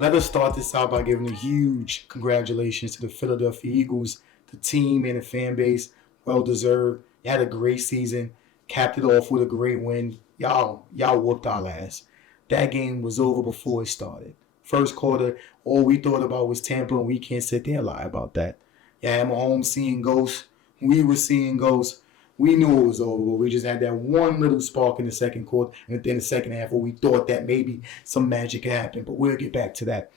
Let us start this out by giving a huge congratulations to the Philadelphia Eagles, the team and the fan base. Well deserved. You had a great season. Capped it off with a great win. Y'all whooped our ass. That game was over before it started. First quarter, all we thought about was Tampa, and we can't sit there and lie about that. Yeah, Mahomes seeing ghosts. We were seeing ghosts. We knew it was over, but we just had that one little spark in the second quarter and then the second half where we thought that maybe some magic happened. But we'll get back to that.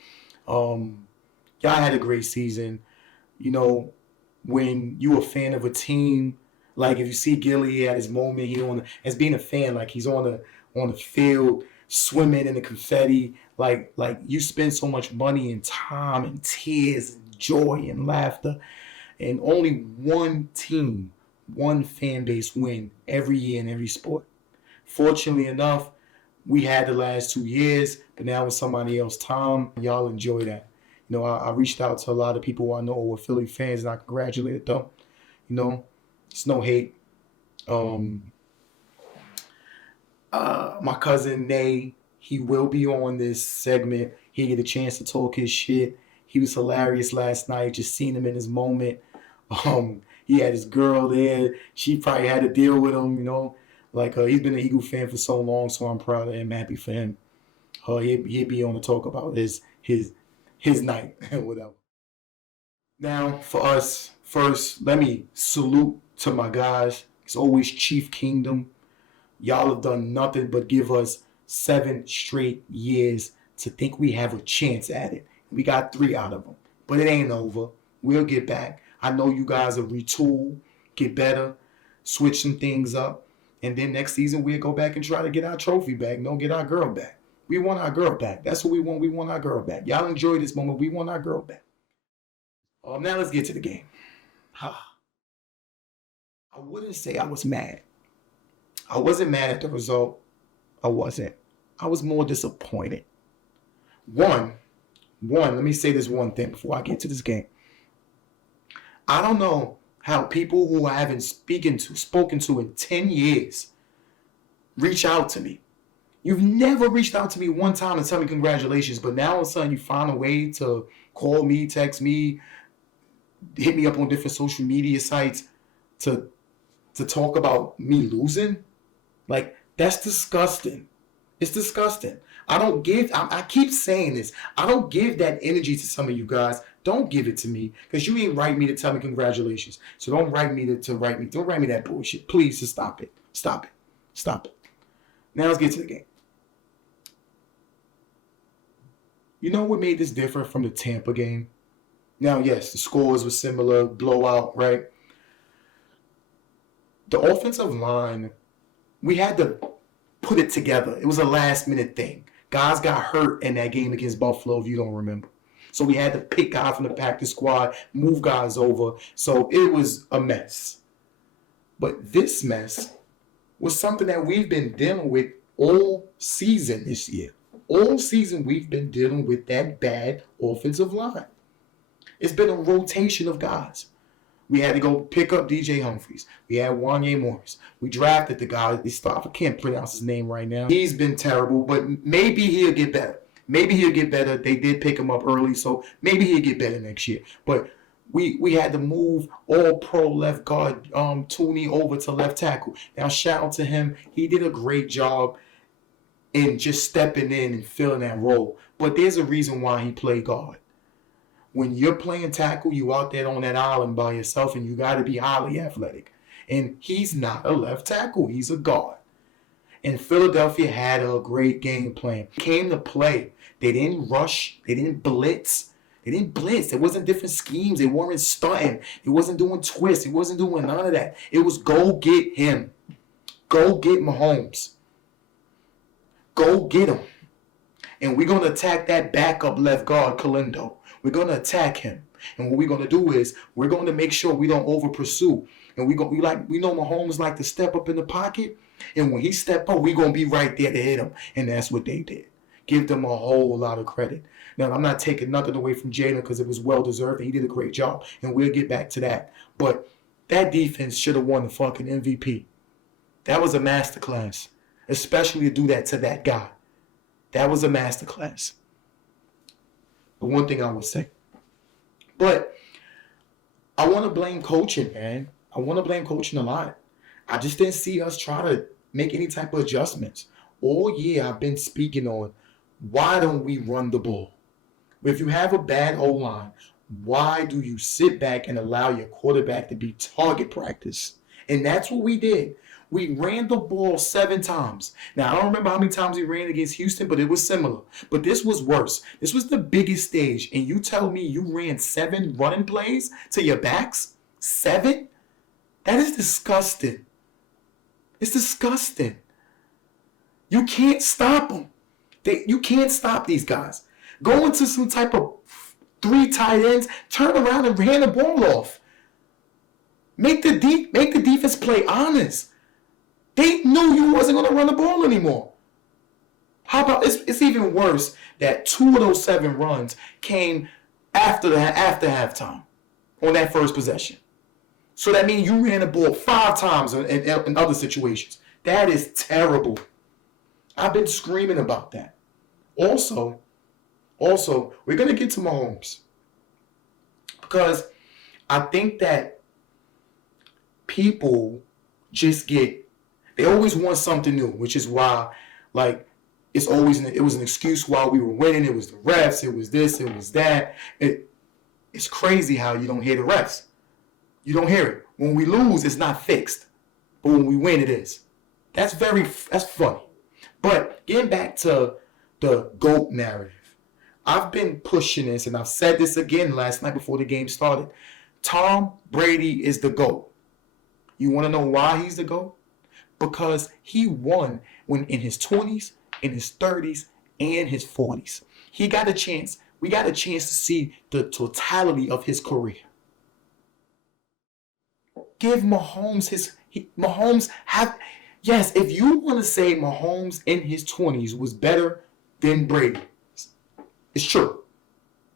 Y'all had a great season. You know, when you a fan of a team, like if you see Gilly at his moment, as being a fan, like he's on the field swimming in the confetti, like you spend so much money and time and tears and joy and laughter, and only one team, one fan base win every year in every sport. Fortunately enough, we had the last 2 years, but now it's somebody else's time. Y'all enjoy that. I reached out to a lot of people I know were Philly fans, and I congratulated them. It's no hate. Um, my cousin Nay, he will be on this segment. He get a chance to talk his shit. He was hilarious last night. Just seeing him in his moment. He had his girl there. She probably had to deal with him. Like he's been an Eagle fan for so long, so I'm proud of him, happy for him. He'd be on to talk about his night and whatever. Now for us, first, let me salute to my guys. It's always Chief Kingdom. Y'all have done nothing but give us 7 straight years to think we have a chance at it. We got 3 out of them, but it ain't over. We'll get back. I know you guys will retool, get better, switch some things up, and then next season we'll go back and try to get our trophy back. No, get our girl back. We want our girl back. That's what we want. We want our girl back. Y'all enjoy this moment. We want our girl back. Now let's get to the game. I wouldn't say I was mad. I wasn't mad at the result. I wasn't. I was more disappointed. One, let me say this one thing before I get to this game. I don't know how people who I haven't spoken to in 10 years reach out to me. You've never reached out to me one time and tell me congratulations, but now all of a sudden you find a way to call me, text me, hit me up on different social media sites to talk about me losing. Like, that's disgusting. It's disgusting. I keep saying this. I don't give that energy to some of you guys. Don't give it to me because you ain't write me to tell me congratulations. So don't write me don't write me that bullshit. Please just stop it. Stop it. Stop it. Now let's get to the game. You know what made this different from the Tampa game? Now, yes, the scores were similar, blowout, right? The offensive line, we had to put it together. It was a last minute thing. Guys got hurt in that game against Buffalo, if you don't remember. So we had to pick guys from the practice squad, move guys over. So it was a mess. But this mess was something that we've been dealing with all season this year. All season we've been dealing with that bad offensive line. It's been a rotation of guys. We had to go pick up DJ Humphries. We had Wanye Morris. We drafted the guy. I can't pronounce his name right now. He's been terrible, but maybe he'll get better. They did pick him up early, so maybe he'll get better next year. But we had to move all pro left guard Tooney over to left tackle. Now, shout out to him. He did a great job in just stepping in and filling that role. But there's a reason why he played guard. When you're playing tackle, you out there on that island by yourself, and you got to be highly athletic. And he's not a left tackle. He's a guard. And Philadelphia had a great game plan. Came to play. They didn't rush. They didn't blitz. There wasn't different schemes. They weren't stunting. It wasn't doing twists. It wasn't doing none of that. It was go get him. Go get Mahomes. Go get him. And we're going to attack that backup left guard, Kalindo. We're going to attack him. And what we're going to do is we're going to make sure we don't over pursue. And we know Mahomes like to step up in the pocket. And when he step up, we're going to be right there to hit him. And that's what they did. Give them a whole lot of credit. Now, I'm not taking nothing away from Jalen because it was well-deserved. And he did a great job. And we'll get back to that. But that defense should have won the fucking MVP. That was a masterclass. Especially to do that to that guy. That was a masterclass. The one thing I would say. But I want to blame coaching, man. I want to blame coaching a lot. I just didn't see us try to make any type of adjustments. All year I've been speaking on why don't we run the ball? If you have a bad O-line, why do you sit back and allow your quarterback to be target practice? And that's what we did. We ran the ball 7 times. Now, I don't remember how many times we ran against Houston, but it was similar. But this was worse. This was the biggest stage. And you tell me you ran 7 running plays to your backs? 7? That is disgusting. It's disgusting. You can't stop them. You can't stop these guys. Go into some type of 3 tight ends, turn around and hand the ball off. Make the defense play honest. They knew you wasn't going to run the ball anymore. How about it's even worse that 2 of those 7 runs came after halftime on that first possession. So that means you ran the ball 5 times in other situations. That is terrible. I've been screaming about that. Also, we're going to get to Mahomes. Because I think that people just they always want something new, which is why, like, it was an excuse while we were winning. It was the refs. It was this. It was that. It's crazy how you don't hear the refs. You don't hear it. When we lose, it's not fixed. But when we win, it is. That's funny. But getting back to the GOAT narrative, I've been pushing this, and I've said this again last night before the game started. Tom Brady is the GOAT. You want to know why he's the GOAT? Because he won when in his 20s, in his 30s, and his 40s. We got a chance to see the totality of his career. Give Mahomes yes, if you want to say Mahomes in his 20s was better than Brady, it's true.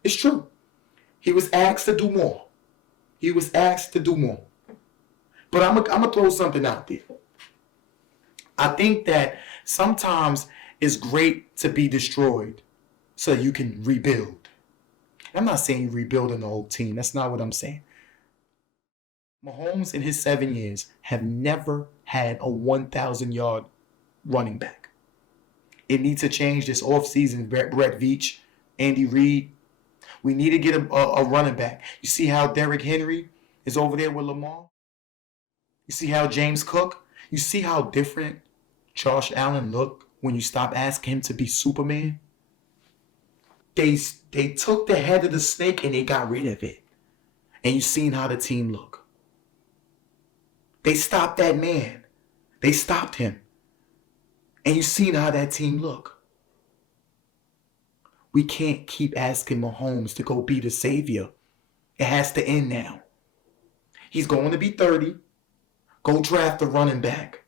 It's true. He was asked to do more. But I'm gonna throw something out there. I think that sometimes it's great to be destroyed so you can rebuild. I'm not saying rebuilding the whole team. That's not what I'm saying. Mahomes in his 7 years have never had a 1,000-yard running back. It needs to change this offseason. Brett Veach, Andy Reid. We need to get a running back. You see how Derrick Henry is over there with Lamar? You see how James Cook? You see how different Josh Allen looked when you stop asking him to be Superman? They took the head of the snake and they got rid of it. And you seen how the team look. They stopped that man. They stopped him. And you seen how that team look. We can't keep asking Mahomes to go be the savior. It has to end now. He's going to be 30. Go draft a running back.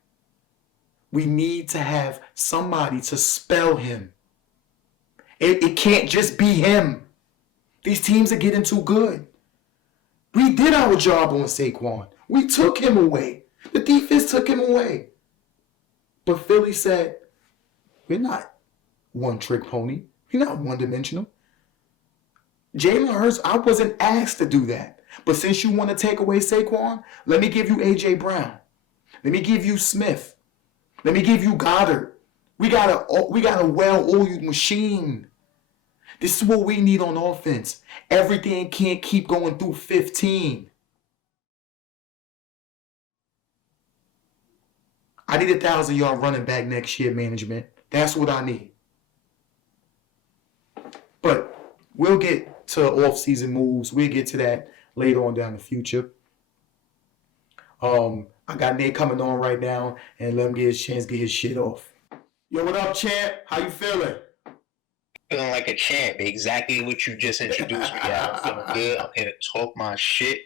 We need to have somebody to spell him. It can't just be him. These teams are getting too good. We did our job on Saquon. We took him away. The defense took him away. But Philly said, we're not one-trick pony. We're not one-dimensional. Jalen Hurts, I wasn't asked to do that. But since you want to take away Saquon, let me give you A.J. Brown. Let me give you Smith. Let me give you Goddard. We got a well-oiled machine. This is what we need on offense. Everything can't keep going through 15. I need a 1,000-yard running back next year, management. That's what I need. But we'll get to off-season moves. We'll get to that later on down the future. I got Nate coming on right now, and let him get his chance to get his shit off. Yo, what up, champ? How you feeling? Feeling like a champ. Exactly what you just introduced me at. I'm feeling good. I'm here to talk my shit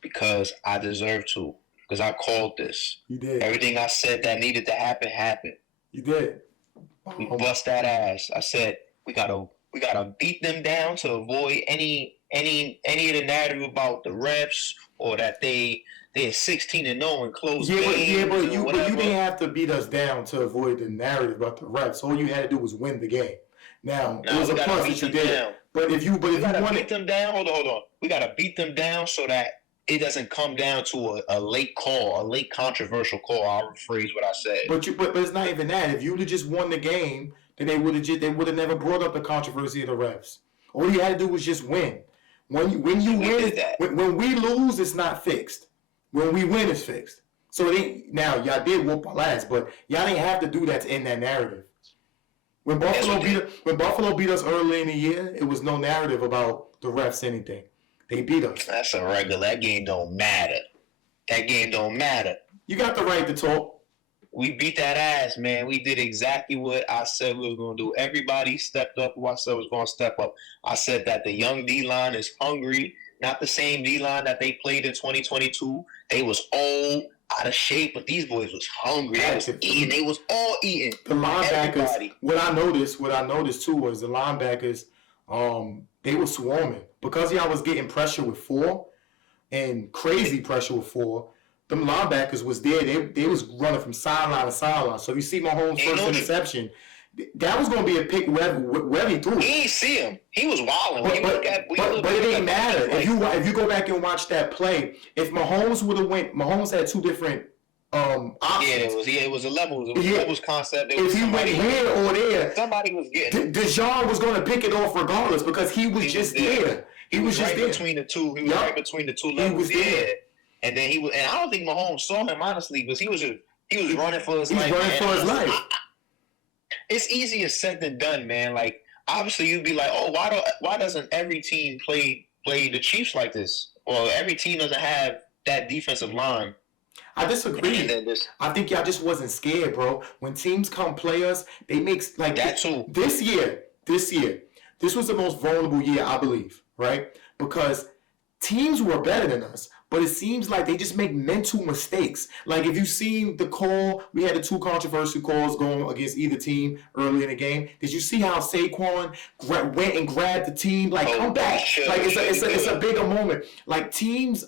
because I deserve to. Because I called this. You did. Everything I said that needed to happen happened. You did. We bust that ass. I said we gotta beat them down to avoid any of the narrative about the refs or that they're 16-0 and close games. But you didn't have to beat us down to avoid the narrative about the refs. All you had to do was win the game. Now it was a plus that you did. But if you gotta want beat them down. Hold on. We gotta beat them down so that it doesn't come down to a late call, a late controversial call. I'll rephrase what I said. but it's not even that. If you would have just won the game, then they would have never brought up the controversy of the refs. All you had to do was just win. When you win, when we lose, it's not fixed. When we win, it's fixed. So it ain't, now y'all did whoop our ass, but y'all didn't have to do that to end that narrative. When Buffalo beat us early in the year, it was no narrative about the refs anything. They beat us. That's a regular. That game don't matter. You got the right to talk. We beat that ass, man. We did exactly what I said we was going to do. Everybody stepped up who I said was going to step up. I said that the young D-line is hungry. Not the same D-line that they played in 2022. They was all out of shape, but these boys was hungry. They was eating. They was all eating. The linebackers. What I noticed too was the linebackers. They were swarming because y'all was getting pressure with 4 and crazy pressure with 4. Them linebackers was there. They was running from sideline to sideline. So if you see Mahomes' first interception, that was going to be a pick wherever he threw it. He didn't see him. He was wilding. But it didn't matter. If you go back and watch that play, if Mahomes would have went, Mahomes had 2 different options. It was a level. It was a levels concept. If he went here or there, somebody was getting. Deshaun was going to pick it off regardless because he was just there. He was just right there. Between the two. He was right between the two levels. He was there. And then and I don't think Mahomes saw him honestly because he was running for his life. He was running for his life. It's easier said than done, man. Like obviously you'd be like, oh, why doesn't every team play the Chiefs like this? Or every team doesn't have that defensive line. I disagree. I think y'all just wasn't scared, bro. When teams come play us, they make like that too. This year, this was the most vulnerable year, I believe, right? Because teams were better than us, but it seems like they just make mental mistakes. Like if you seen the call, we had the 2 controversial calls going against either team early in the game. Did you see how Saquon went and grabbed the team? Like come back. Like it's a bigger moment. Like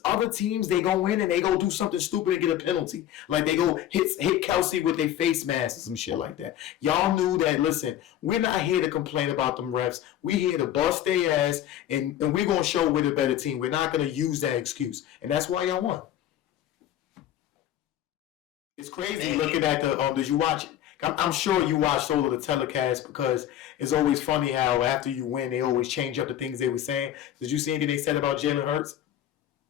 other teams, they go in and they go do something stupid and get a penalty. Like they go hit Kelsey with their face mask or some shit like that. Y'all knew that. Listen, we're not here to complain about them refs. We here to bust their ass and we're gonna show we're the better team. We're not gonna use that excuse. And that's why y'all won. It's crazy looking at the. Did you watch it? I'm sure you watched all of the telecast because it's always funny how after you win, they always change up the things they were saying. Did you see anything they said about Jalen Hurts?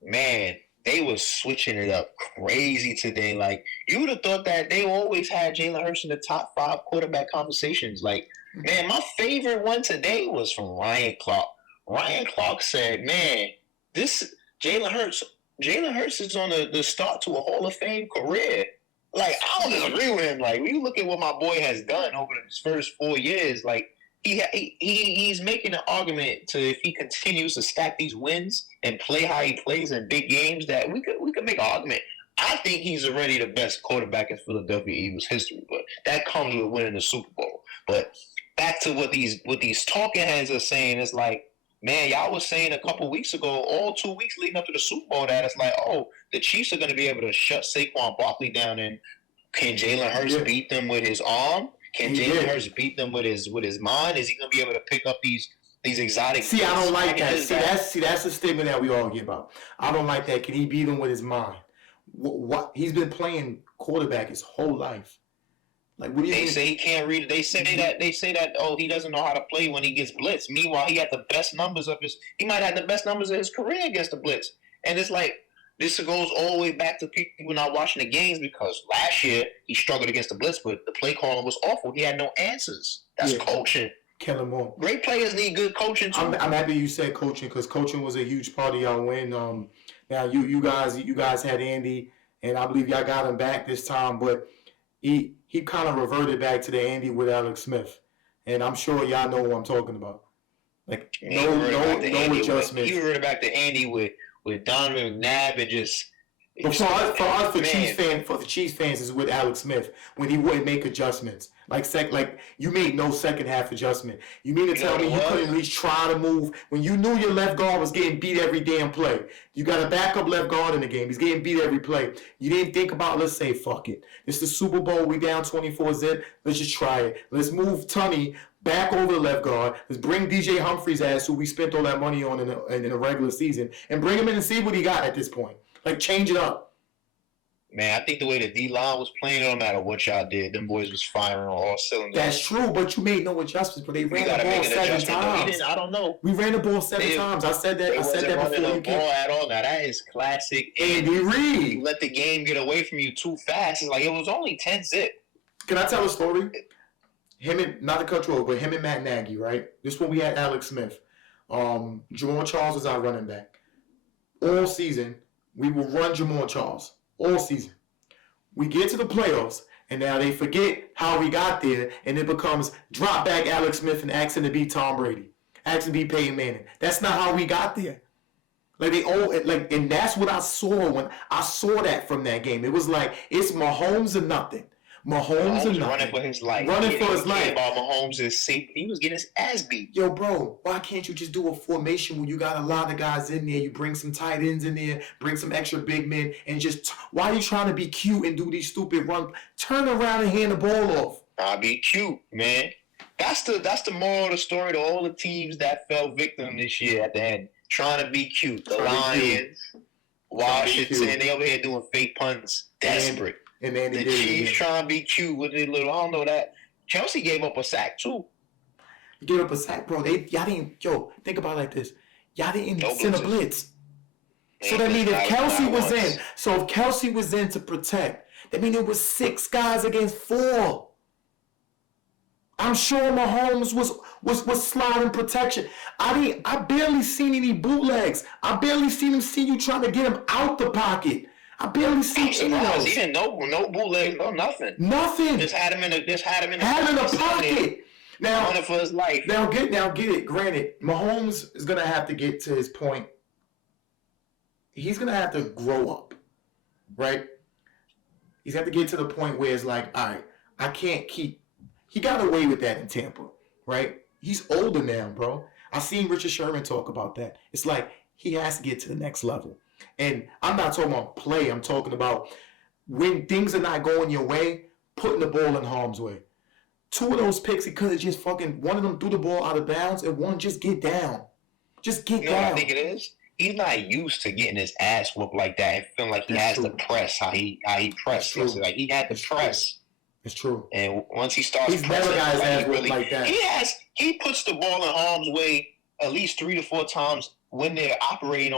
Man, they was switching it up crazy today. Like you would have thought that they always had Jalen Hurts in the top 5 quarterback conversations. Like, man, my favorite one today was from Ryan Clark. Ryan Clark said, "Man, this Jalen Hurts is on the start to a Hall of Fame career." Like, I don't disagree with him. Like, when you look at what my boy has done over his first 4 years, like, he's making an argument to if he continues to stack these wins and play how he plays in big games that we could make an argument. I think he's already the best quarterback in Philadelphia Eagles history, but that comes with winning the Super Bowl. But back to what these talking heads are saying, it's like, man, y'all was saying a couple weeks ago, all 2 weeks leading up to the Super Bowl, that it's like, oh, the Chiefs are going to be able to shut Saquon Barkley down, and can Jalen Hurts beat them with his arm? Can Jalen Hurts beat them with his mind? Is he going to be able to pick up these exotic? See, I don't like that. That's the statement that we all get about. I don't like that. Can he beat him with his mind? What he's been playing quarterback his whole life. Like, what do you They say he can't read it. They say that oh, he doesn't know how to play when he gets blitzed. Meanwhile, he might have the best numbers of his career against the blitz. And it's like, this goes all the way back to people not watching the games because last year he struggled against the blitz, but the play calling was awful. He had no answers. That's coaching. Kellen Moore. Great players need good coaching too. I'm happy you said coaching because coaching was a huge part of y'all win. Now you guys had Andy, and I believe y'all got him back this time, but he kind of reverted back to the Andy with Alex Smith, and I'm sure y'all know what I'm talking about. Like no adjustments. He reverted back to Andy with Donovan McNabb and just. But for the Chiefs fans, is with Alex Smith when he wouldn't make adjustments. Like you made no second half adjustment. You mean to tell me you couldn't at least try to move when you knew your left guard was getting beat every damn play? You got a backup left guard in the game. He's getting beat every play. You didn't think about, let's say, fuck it. It's the Super Bowl. We down 24-zip. Let's just try it. Let's move Tunney back over the left guard. Let's bring DJ Humphries' ass, who we spent all that money on in a regular season, and bring him in and see what he got at this point. Like, change it up. Man, I think the way the D-line was playing, no matter what y'all did, them boys was firing on all cylinders. That's true, but you made no adjustments. But they ran the ball 7 times. I don't know. We ran the ball 7 times. I said that. I said that before you came. At all. Now that is classic Andy Reid. You let the game get away from you too fast. It's like it was only 10-zip. Can I tell a story? Him and not to cut you over, but him and Matt Nagy, right? This one we had Alex Smith. Jamal Charles was our running back. All season, we will run Jamal Charles. All season. We get to the playoffs, and now they forget how we got there, and it becomes drop back Alex Smith and asking to be Tom Brady, asking to be Peyton Manning. That's not how we got there. And that's what I saw when I saw that from that game. It was like it's Mahomes or nothing. Mahomes running for his life. Running for his life. About Mahomes' safety. He was getting his ass beat. Yo, bro, why can't you just do a formation where you got a lot of guys in there? You bring some tight ends in there, bring some extra big men, and just why are you trying to be cute and do these stupid runs? Turn around and hand the ball off. I'll be cute, man. That's the moral of the story to all the teams that fell victim this year at the end. Trying to be cute. The Lions, Washington, they over here doing fake punts. Desperate. And then the Chiefs trying to be cute with their little. I don't know that. Chelsea gave up a sack too. You gave up a sack, bro. Y'all didn't. Yo, think about it like this. Y'all didn't send a blitz. So that means if Kelsey was in, if Kelsey was in to protect, that means it was 6 guys against 4. I'm sure Mahomes was sliding protection. I barely seen any bootlegs. I barely seen him see you trying to get him out the pocket. I barely seen any of those. He didn't know no bootleg, no nothing. Nothing. Just had him in the pocket. Now, running for his life. Now get it. Granted, Mahomes is gonna have to get to his point. He's gonna have to grow up, right? He's have to get to the point where it's like, all right, I can't keep. He got away with that in Tampa, right? He's older now, bro. I seen Richard Sherman talk about that. It's like he has to get to the next level. And I'm not talking about play. I'm talking about when things are not going your way, putting the ball in harm's way. 2 of those picks, he could have just one of them threw the ball out of bounds, and one just get down. Just get down. What I think it is? He's not used to getting his ass whooped like that and feeling like he has to press how he pressed. Like he had to press. It's true. And once he starts pressing, never got his ass whooped like that. He puts the ball in harm's way at least 3 to 4 times when they're operating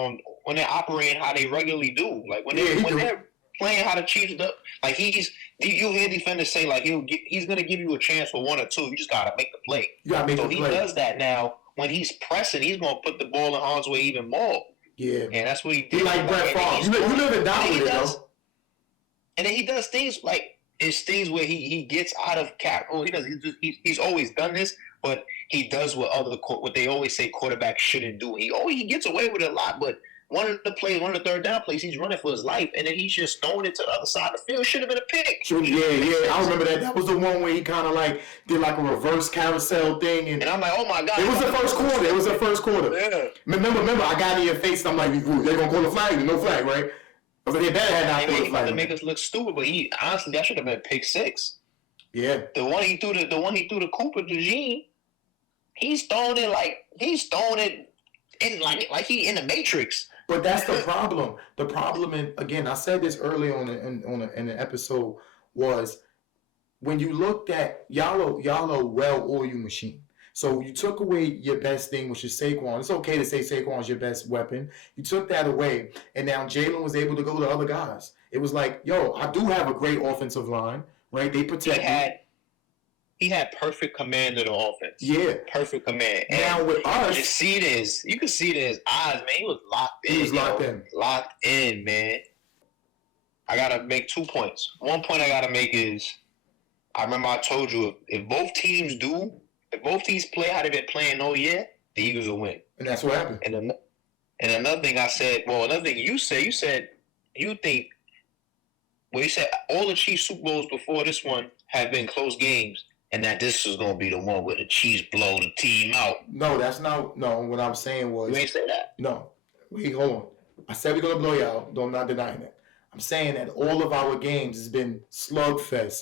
how they regularly do. Like when they're playing how the Chiefs do. Like you hear defenders say like he's gonna give you a chance for 1 or 2. You just gotta make the play. So he does that now. When he's pressing, he's gonna put the ball in harm's way even more. Yeah, and that's what he did. He like Brett Favre. You live and die with it, though. And then he does things like it's things where he gets out of cap. Well, he does. He's always done this, but he does what they always say quarterbacks shouldn't do. He gets away with it a lot, but one of the 3rd down plays, he's running for his life, and then he's just throwing it to the other side of the field. Should have been a pick. Yeah. I remember that. That was the one where he kind of like did like a reverse carousel thing, and I'm like, oh my god! It was the first quarter. Yeah. Remember, I got in your face. And I'm like, they're gonna call a flag. There's no flag, right? I was like, they better have not called a flag. To make us look stupid, but honestly, that should have been pick 6. Yeah. The one he threw to Cooper DeJean, he's throwing it in like he in the Matrix. But that's the problem. The problem, and again, I said this early on in the episode, was when you looked at y'all a well-oiled machine. So you took away your best thing, which is Saquon. It's okay to say Saquon's your best weapon. You took that away, and now Jalen was able to go to other guys. It was like, yo, I do have a great offensive line, right? They protect He had perfect command of the offense. Yeah. Perfect command. And now with us, you can see it in his eyes, man. He was locked in. Locked in, man. I got to make 2 points. One point I got to make is, I remember I told you, if both teams play how they've been playing all year, the Eagles will win. And that's what happened. And another thing I said, another thing you said you think, you said all the Chiefs Super Bowls before this one have been close games. And that this is going to be the one where the Chiefs blow the team out. No, that's not. No, what I'm saying was. You ain't say that. No. Wait, hold on. I said we're going to blow you out. I'm not denying that. I'm saying that all of our games has been slugfest.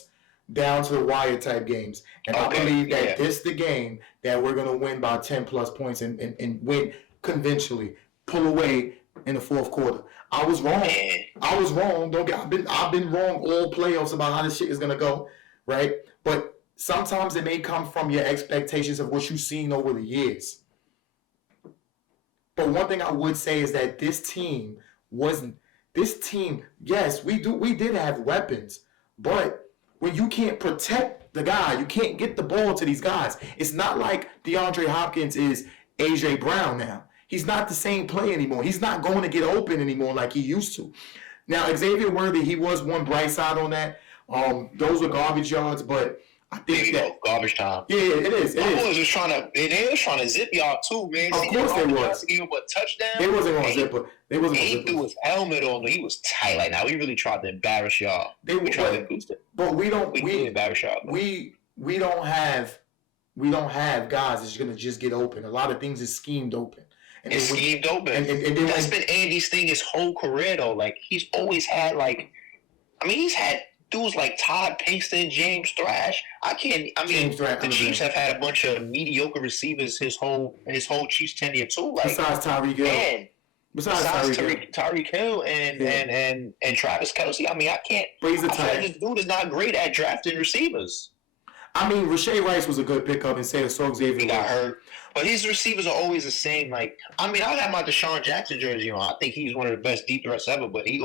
down to the wire type games. And I believe that this is the game that we're going to win by 10 plus points and win conventionally, pull away in the fourth quarter. I was wrong. I was wrong. I've been wrong all playoffs about how this shit is going to go, right? But sometimes it may come from your expectations of what you've seen over the years. But one thing I would say is that this team, yes, we did have weapons, but when you can't protect the guy, you can't get the ball to these guys. It's not like DeAndre Hopkins is A.J. Brown now. He's not the same play anymore. He's not going to get open anymore like he used to. Now, Xavier Worthy, he was one bright side on that. Those were garbage yards, but I think garbage time. Yeah, it is. They was trying to zip y'all too, man. Of course they was. To give him a touchdown. They wasn't going to zip it. He threw his helmet on. He was tight. Like, now we really tried to embarrass y'all. We tried to boost it. But we embarrass y'all. We don't have guys that's going to just get open. A lot of things is schemed open. And it's schemed open. And that's been Andy's thing his whole career, though. Like, he's always had, he's had dudes like Todd Pinkston, James Thrash. The Chiefs have had a bunch of mediocre receivers his whole Chiefs tenure, too. Like, besides Tyreek Hill. Besides Tyreek Hill and Travis Kelce. I can't. This dude is not great at drafting receivers. Rashae Rice was a good pickup and say so Xavier. He got hurt. But his receivers are always the same. I have my Deshaun Jackson jersey on. I think he's one of the best deep threats ever. But he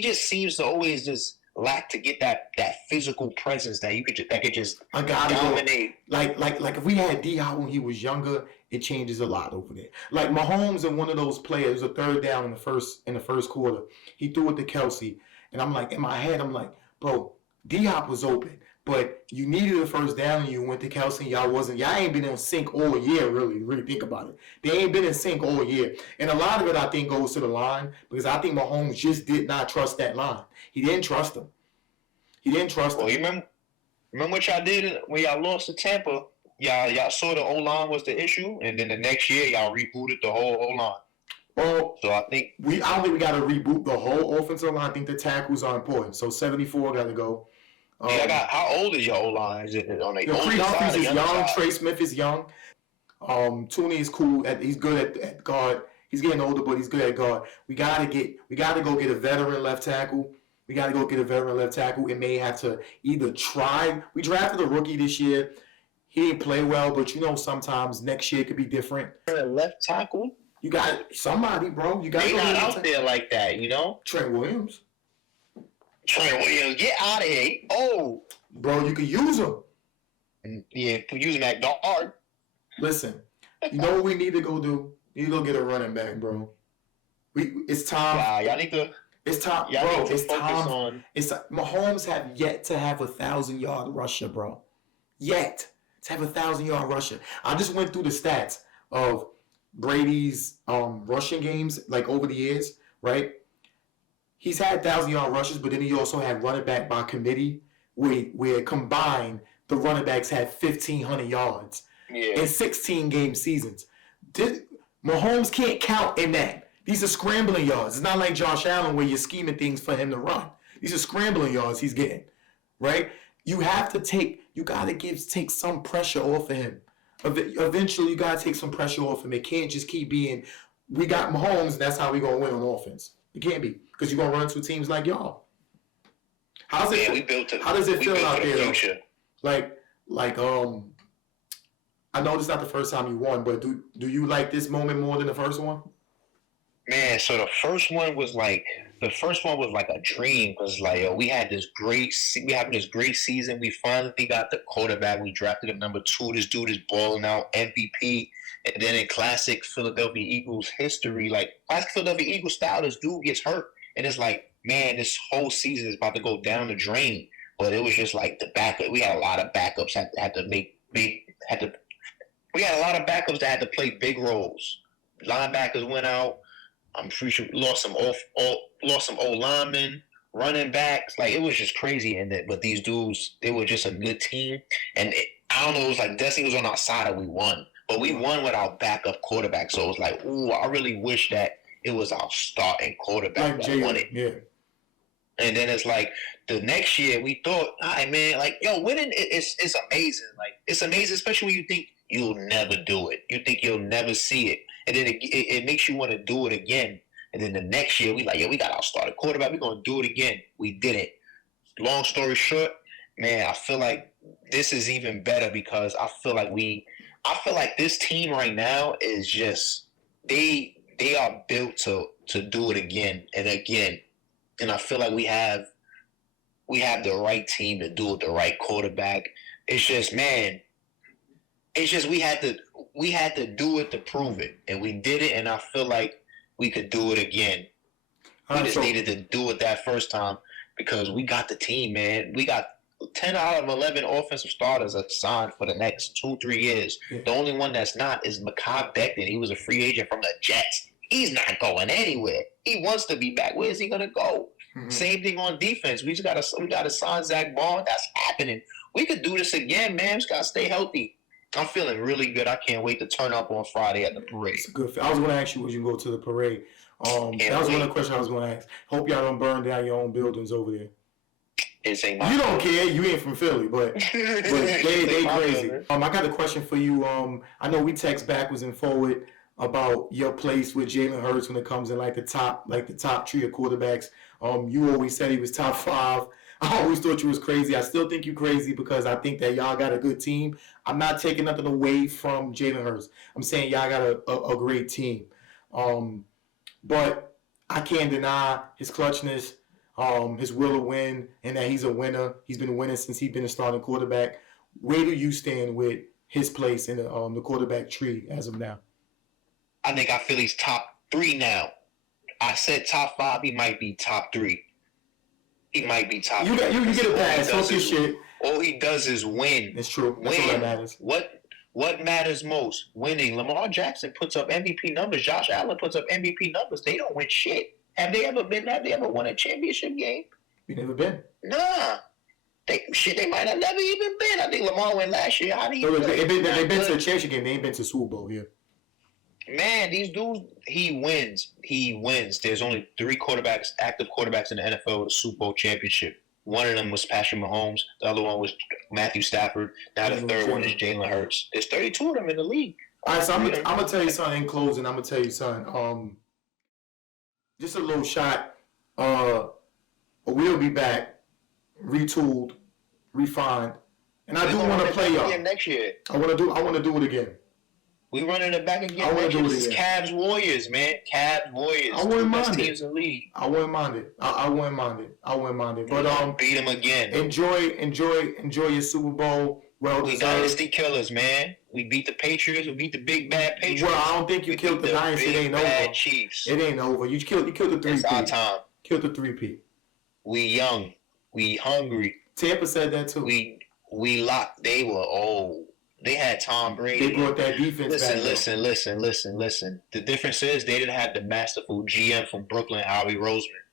just seems to always just lack to get that physical presence that could just dominate. Like if we had D-Hop when he was younger, it changes a lot over there. Like Mahomes and one of those players, a third down in the first quarter, he threw it to Kelce, and I'm like, in my head, I'm like, bro, D-Hop was open. But you needed a first down and you went to Kelce and y'all ain't been in sync all year, really think about it. They ain't been in sync all year. And a lot of it, I think, goes to the line because I think Mahomes just did not trust that line. He didn't trust him. Well, you remember what y'all did when y'all lost to Tampa? Y'all saw the O-line was the issue, and then the next year y'all rebooted the whole O-line. Well, so I don't think we got to reboot the whole offensive line. I think the tackles are important. So 74 got to go. How old is your O-line? Is it on the Creed Humphreys is young. Side? Trey Smith is young. Tooney is cool. He's good at guard. He's getting older, but he's good at guard. We gotta go get a veteran left tackle. It may have to either try. We drafted a rookie this year. He didn't play well, but sometimes next year it could be different. Left tackle? You got somebody, bro. You got. They not out there like that, Trent Williams, get out of here. Oh, bro, you could use him. Yeah, use him at guard. Listen, you know what we need to go do? We need to go get a running back, bro. It's time. Wow, y'all need to. It's time, bro. It's time. Mahomes have yet to have 1,000-yard rusher, bro. Yet to have 1,000-yard rusher. I just went through the stats of Brady's rushing games over the years, right? He's had 1,000-yard rushes, but then he also had running back by committee, where combined the running backs had 1,500 yards in 16 game seasons. Mahomes can't count in that. These are scrambling yards. It's not like Josh Allen where you're scheming things for him to run. These are scrambling yards he's getting, right? You got to take some pressure off of him. Eventually, you got to take some pressure off him. It can't just keep being, we got Mahomes, and that's how we're going to win on offense. It can't be, because you're going to run two teams like y'all. How does it feel out there, though? I know this is not the first time you won, but do you like this moment more than the first one? Man, so the first one was like a dream because we had this great season. We finally got the quarterback. We drafted him number 2. This dude is balling out, MVP. And then in classic Philadelphia Eagles history, classic Philadelphia Eagles style, this dude gets hurt, and it's like, man, this whole season is about to go down the drain. But it was just like the backup. We had a lot of backups we had a lot of backups that had to play big roles. Linebackers went out. I'm pretty sure we lost some old linemen, running backs. It was just crazy. But these dudes, they were just a good team. And I don't know, it was like destiny was on our side and we won. But we won with our backup quarterback. So it was like, ooh, I really wish that it was our starting quarterback that won it. Yeah. And then it's like the next year we thought, all right, man, like, yo, winning it's amazing. Like, it's amazing, especially when you think you'll never do it. You think you'll never see it. And then it makes you want to do it again. And then the next year we like, yo, we got our starting quarterback. We're going to do it again. We did it. Long story short, man, I feel like this is even better because I feel like this team right now is just they are built to do it again and again. And I feel like we have the right team to do it, the right quarterback. It's just, man, it's just we had to do it to prove it. And we did it, and I feel like we could do it again. We just needed to do it that first time because we got the team, man. We got 10 out of 11 offensive starters are signed for the next 2-3 years. Yeah. The only one that's not is Mekhi Becton. He was a free agent from the Jets. He's not going anywhere. He wants to be back. Where is he gonna go? Mm-hmm. Same thing on defense. We gotta sign Zach Bond. That's happening. We could do this again, man. We just gotta stay healthy. I'm feeling really good. I can't wait to turn up on Friday at the parade. It's good. I was gonna ask you, would you go to the parade? That was one of the questions I was gonna ask. Hope y'all don't burn down your own buildings over there. You don't care. You ain't from Philly, but they crazy. I got a question for you. I know we text backwards and forward about your place with Jalen Hurts when it comes in like the top tree of quarterbacks. You always said he was top 5. I always thought you was crazy. I still think you crazy because I think that y'all got a good team. I'm not taking nothing away from Jalen Hurts. I'm saying y'all got a great team. But I can't deny his clutchness, his will to win, and that he's a winner. He's been winning since he's been a starting quarterback. Where do you stand with his place in the quarterback tree as of now? I think I feel he's top 3 now. I said top 5. He might be top 3. He might be top 3. You get a pass. Talk your shit. All he does is win. It's true. That's all that matters. What matters most? Winning. Lamar Jackson puts up MVP numbers. Josh Allen puts up MVP numbers. They don't win shit. Have they ever won a championship game? You never been. Nah. They might have never even been. I think Lamar went last year. How do you They've been to a championship game. They ain't been to Super Bowl here. Man, these dudes, he wins. There's only 3 active quarterbacks in the NFL with a Super Bowl championship. One of them was Patrick Mahomes. The other one was Matthew Stafford. Now the third one is Jalen Hurts. There's 32 of them in the league. All right, so I'm gonna tell you something in closing. I'm gonna tell you something. Just a little shot. We'll be back, retooled, refined, and I do want to play y'all next year. I want to do it again. We running it back again. I want to do it again. Cavs Warriors, man. Cavs Warriors. I wouldn't mind it. Teams in the league. I wouldn't mind it. I wouldn't mind it. But beat them again. Enjoy your Super Bowl. Well, we Dynasty killers, man. We beat the Patriots. We beat the big bad Patriots. Well, I don't think you killed the Dynasty. It ain't over. Chiefs. It ain't over. You killed the 3-peat. It's our time. Killed the 3-peat. We young. We hungry. Tampa said that too. We locked. They were old. They had Tom Brady. They brought that defense back. Listen. The difference is they didn't have the masterful GM from Brooklyn, Howie Roseman.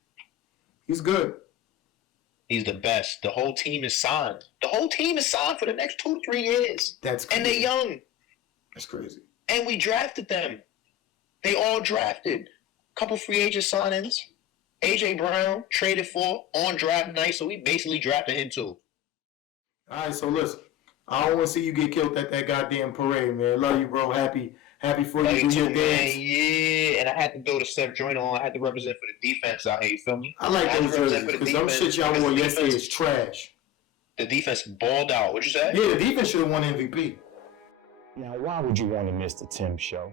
He's good. He's the best. The whole team is signed. The whole team is signed for the next 2-3 years. That's crazy. And they're young. That's crazy. And we drafted them. They all drafted. Couple free agent signings. A.J. Brown traded for on draft night, so we basically drafted him too. All right, so listen. I don't want to see you get killed at that goddamn parade, man. Love you, bro. Happy for you. Do your dance. Yeah, and I had to go to Steph Joyner on. I had to represent for the defense out here. You feel me? I like those jerseys because some shit y'all wore yesterday is trash. The defense balled out. What you say? Yeah, the defense should have won MVP. Now, why would you want to miss the Tim Show?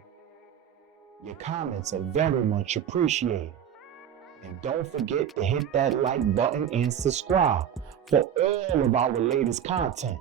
Your comments are very much appreciated. And don't forget to hit that like button and subscribe for all of our latest content.